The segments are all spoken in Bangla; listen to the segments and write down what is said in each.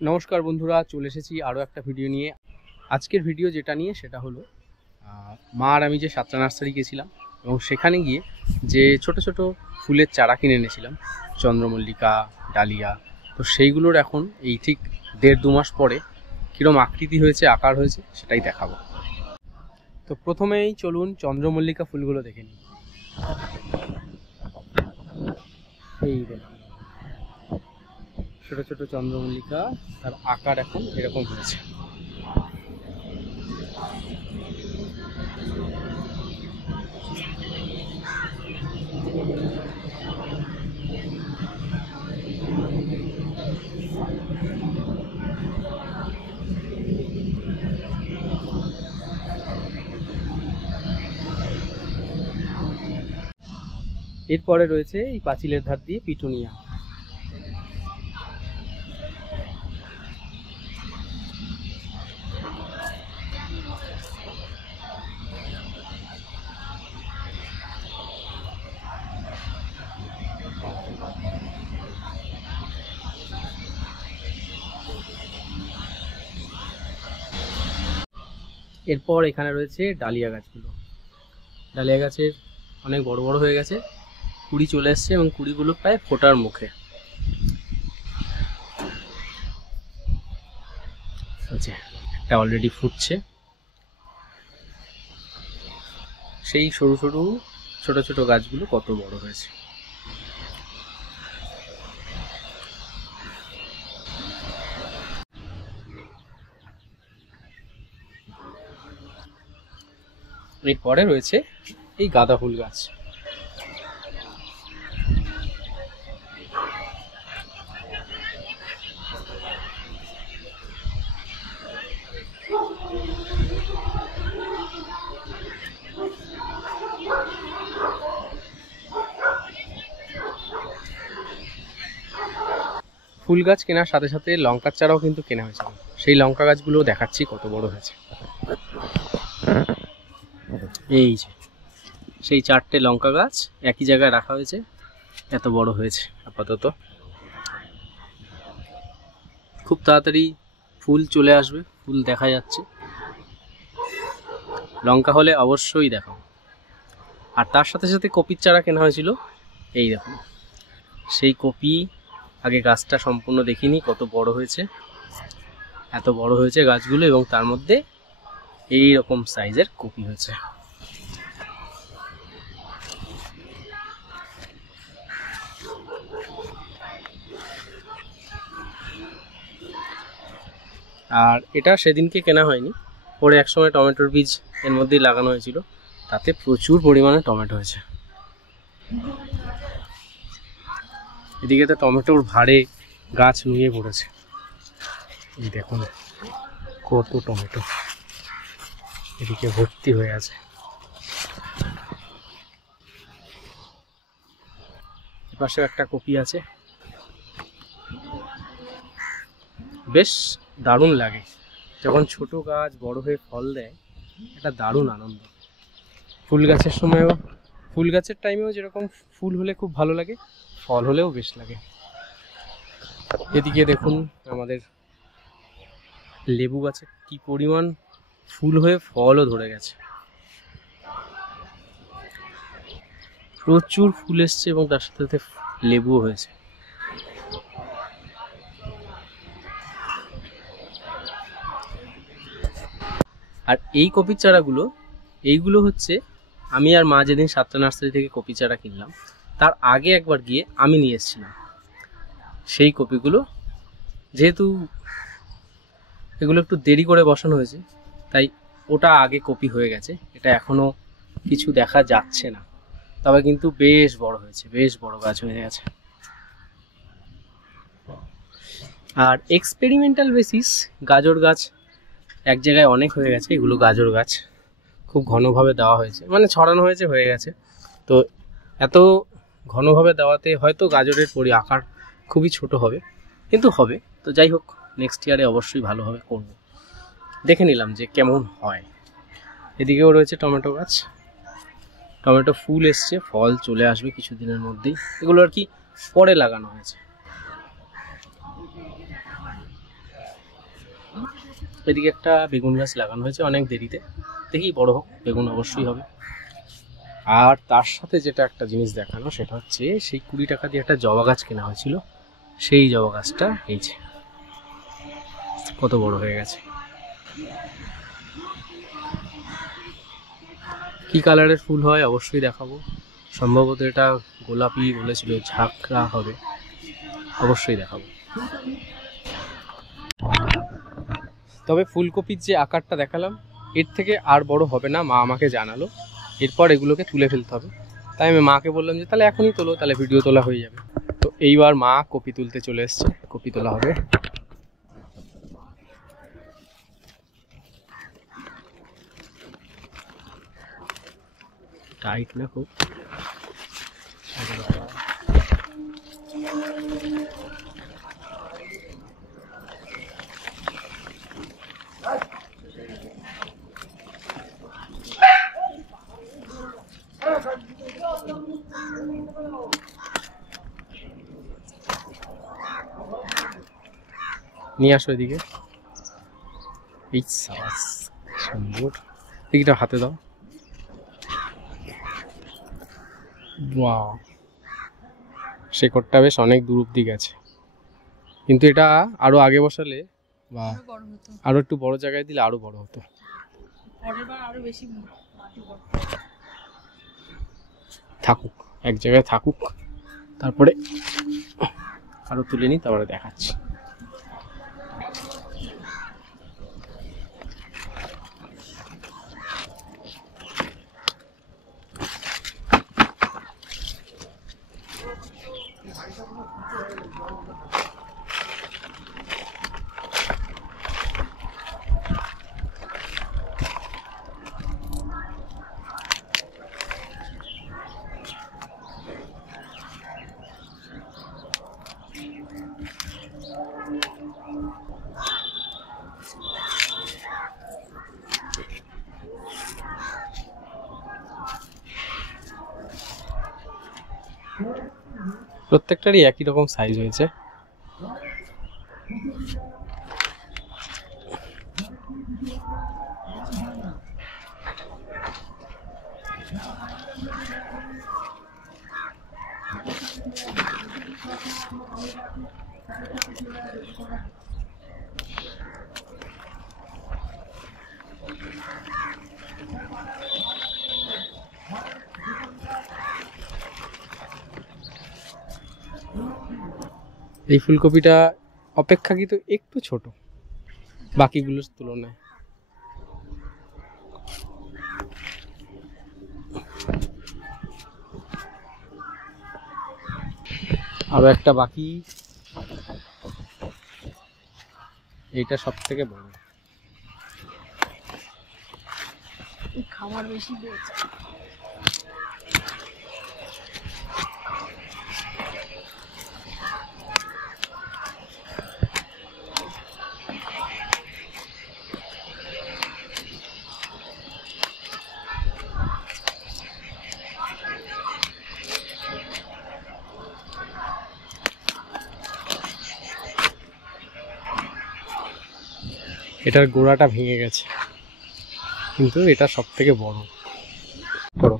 নমস্কার বন্ধুরা, চলে এসেছি আরও একটা ভিডিও নিয়ে। আজকের ভিডিও যেটা নিয়ে সেটা হলো মা আর আমি যে সাতটা নার্সারি গেছিলাম এবং সেখানে গিয়ে যে ছোট ছোট ফুলের চারা কিনে এনেছিলাম, চন্দ্রমল্লিকা, ডালিয়া, তো সেইগুলোর এখন এই ঠিক 1.5-2 মাস পরে কীরকম আকৃতি হয়েছে, আকার হয়েছে সেটাই দেখাবো। তো প্রথমেই চলুন চন্দ্রমল্লিকা ফুলগুলো দেখে নিই। এই দেখুন ছোট ছোট চন্দ্রমল্লিকা, তার আকার এখন এরকম হয়েছে। এরপরে রয়েছে এই পাঁচিলের ধার দিয়ে পিটুনিয়া। এরপর এখানে রয়েছে ডালিয়া গাছগুলো। ডালিয়া গাছের অনেক বড় বড় হয়ে গেছে, কুড়ি চলে এসছে এবং কুড়িগুলো প্রায় ফোটার মুখে। আচ্ছা, একটা অলরেডি ফুটছে। সেই সরু সরু ছোট ছোট গাছগুলো কত বড় হয়েছে। এরপরে রয়েছে এই গাঁদা ফুল গাছ। ফুল গাছ কেনার সাথে সাথে লঙ্কার চারাও কিন্তু কেনা হয়েছিল। সেই লঙ্কা গাছগুলো দেখাচ্ছি কত বড় হয়েছে। এই যে সেই 4টে লঙ্কা গাছ একই জায়গায় রাখা হয়েছে, এত বড় হয়েছে। আপাতত খুব তাড়াতাড়ি ফুল চলে আসবে, ফুল দেখা যাচ্ছে। লঙ্কা হলে অবশ্যই দেখাবো। আর তার সাথে সাথে কপির চারা কেনা হয়েছিল। এই দেখুন সেই কপি, আগে গাছটা সম্পূর্ণ দেখিনি, কত বড় হয়েছে। এত বড় হয়েছে গাছগুলো এবং তার মধ্যে এই রকম সাইজের কপি হয়েছে। আর এটা সেদিনকে কেনা হয়নি, পরে একসময় টমেটোর বীজ এর মধ্যেই লাগানো হয়েছিল, তাতে প্রচুর পরিমাণে টমেটো হয়েছে। এদিকে তো টমেটোর ভারে গাছ নুয়ে পড়েছে। এই দেখুন কত টমেটো এদিকে ভর্তি হয়ে আছে। এপাশেও একটা কপি আছে। বেশ দারুণ লাগে যখন ছোট গাছ বড় হয়ে ফল দেয়, এটা দারুণ আনন্দ। ফুল গাছের সময়ও, ফুল গাছের টাইমেও যেরকম ফুল হলে খুব ভালো লাগে, ফল হলেও বেশ লাগে। এদিকে দেখুন আমাদের লেবু গাছে কি পরিমাণ ফুল হয়ে ফলও ধরে গেছে। প্রচুর ফুল এসছে এবং তার সাথে সাথে লেবুও হয়েছে। আর এই কপির চারাগুলো, এইগুলো হচ্ছে আমি আর মা যেদিন সাতটা নার্সারি থেকে কপি চারা কিনলাম, তার আগে একবার গিয়ে আমি নিয়ে এসেছিলাম সেই কপিগুলো। যেহেতু এগুলো একটু দেরি করে বসানো হয়েছে, তাই ওটা আগে কপি হয়ে গেছে, এটা এখনো কিছু দেখা যাচ্ছে না। তবে কিন্তু বেশ বড় হয়েছে, বেশ বড় গাছ হয়ে গেছে। আর এক্সপেরিমেন্টাল বেসিস গাজর গাছ এক জায়গায় অনেক হয়ে গেছে। এগুলো গাজর গাছ খুব ঘনভাবে দেওয়া হয়েছে, মানে ছড়ানো হয়েছে, হয়ে গেছে। তো এত ঘনভাবে দেওয়াতে হয়তো গাজরের আকার খুবই ছোট হবে, কিন্তু হবে। তো যাই হোক, নেক্সট ইয়ারে অবশ্যই ভালোভাবে করব। দেখে নিলাম যে কেমন হয়। এদিকেও রয়েছে টমেটো গাছ, টমেটো ফুল এসছে, ফল চলে আসবে কিছুদিনের মধ্যেই। এগুলো আর কি পরে লাগানো হয়েছে। এদিকে একটা বেগুন গাছ লাগানো হয়েছে অনেক দেরিতে, দেখি বড় হোক, বেগুন অবশ্যই হবে। আর তার সাথে যেটা একটা জিনিস দেখানো, সেটা হচ্ছে সেই 20 টাকা দিয়ে একটা জবা গাছ কেনা হয়েছিল, সেই জবা গাছটা এই যে কত বড় হয়ে গেছে। কি কালারের ফুল হয় অবশ্যই দেখাবো। সম্ভবত এটা গোলাপি বলেছিল, ঝাঁকড়া হবে, অবশ্যই দেখাবো। তবে ফুলকপির যে আকারটা দেখালাম, এর থেকে আর বড় হবে না, মা আমাকে জানালো। এরপর এগুলোকে তুলে ফেলতে হবে, তাই আমি মাকে বললাম যে তাহলে এখনই তোলো, তাহলে ভিডিও তোলা হয়ে যাবে। তো এইবার মা কপি তুলতে চলে এসছে, কপি তোলা হবে। টাইট না খুব, নিয়ে আসো এদিকে। এই সাবাস, সুন্দর। এদিকটা হাতে দাও। ওয়াও, শেকড়টা বেশ অনেক দূর অব্দি গেছে, কিন্তু এটা আরো আগে বসালে বা আরো একটু বড় জায়গায় দিলে আরো বড় হতো। থাকুক, এক জায়গায় থাকুক, তারপরে আরো তুলে নিই, তারপরে দেখাচ্ছি। প্রত্যেকটারই একই রকম সাইজ হয়েছে। এই ফুলকপিটা অপেক্ষাকৃত একটু ছোট বাকিগুলোর তুলনায়। আরো একটা বাকি, এইটা সব থেকে বড়। খাবার বেশি দিয়েছে। এটার গোড়াটা ভেঙে গেছে, কিন্তু এটা সব থেকে বড়। বড়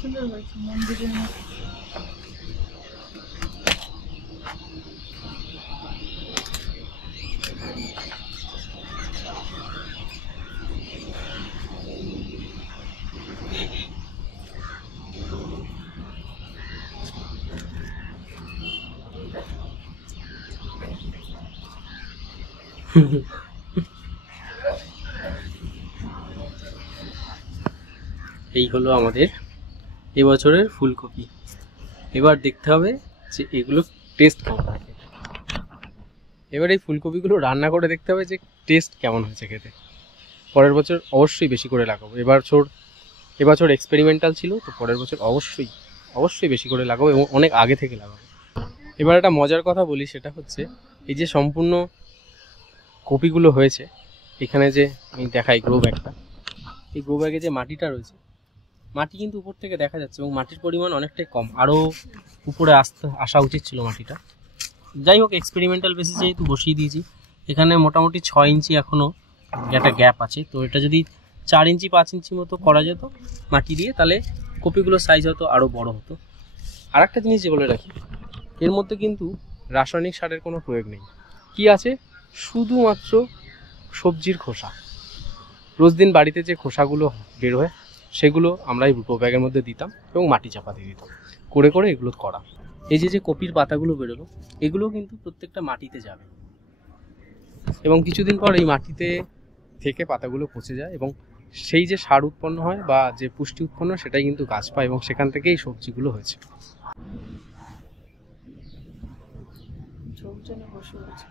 সুন্দর হয়েছে মন্দিরের মতো। এই হলো আমাদের এবছরের ফুলকপি। এবার দেখতে হবে যে এগুলো টেস্ট কেমন থাকে। এবার এই ফুলকপিগুলো রান্না করে দেখতে হবে যে টেস্ট কেমন হয়েছে খেতে। পরের বছর অবশ্যই বেশি করে লাগাবো। এবছর এক্সপেরিমেন্টাল ছিল, তো পরের বছর অবশ্যই বেশি করে লাগাবো এবং অনেক আগে থেকে লাগাবো। এবার একটা মজার কথা বলি, সেটা হচ্ছে এই যে সম্পূর্ণ কপিগুলো হয়েছে, এখানে যে আমি দেখাই গ্রো ব্যাগটা, এই গ্রো ব্যাগে যে মাটিটা রয়েছে, মাটি কিন্তু উপর থেকে দেখা যাচ্ছে এবং মাটির পরিমাণ অনেকটাই কম, আরও উপরে আসা উচিত ছিল মাটিটা। যাই হোক, এক্সপেরিমেন্টাল বেসিস যেহেতু বসিয়ে দিয়েছি, এখানে মোটামুটি 6 ইঞ্চি এখনও একটা গ্যাপ আছে। তো এটা যদি 4 ইঞ্চি 5 ইঞ্চি মতো করা যেত মাটি দিয়ে, তাহলে কপিগুলোর সাইজ হয়তো আরও বড় হতো। আর একটা জিনিস যে বলে রাখি, এর মধ্যে কিন্তু রাসায়নিক সারের কোনো প্রয়োগ নেই। কি আছে? শুধুমাত্র সবজির খোসা। রোজ দিন বাড়িতে যে খোসাগুলো বের হয়, সেগুলো আমরা এই গ্রো ব্যাগের মধ্যে দিতাম এবং মাটি চাপা দিয়ে দিতাম করে এগুলো করা। এই যে কপির পাতাগুলো বেরোলো, এগুলো কিন্তু প্রত্যেকটা মাটিতে যাবে এবং কিছুদিন পর এই মাটিতে থেকে পাতাগুলো পচে যায় এবং সেই যে সার উৎপন্ন হয় বা যে পুষ্টি উৎপন্ন হয়, সেটাই কিন্তু গাছ পায় এবং সেখান থেকেই সবজিগুলো হয়েছে। ঝোপ জন্য বসে আছে।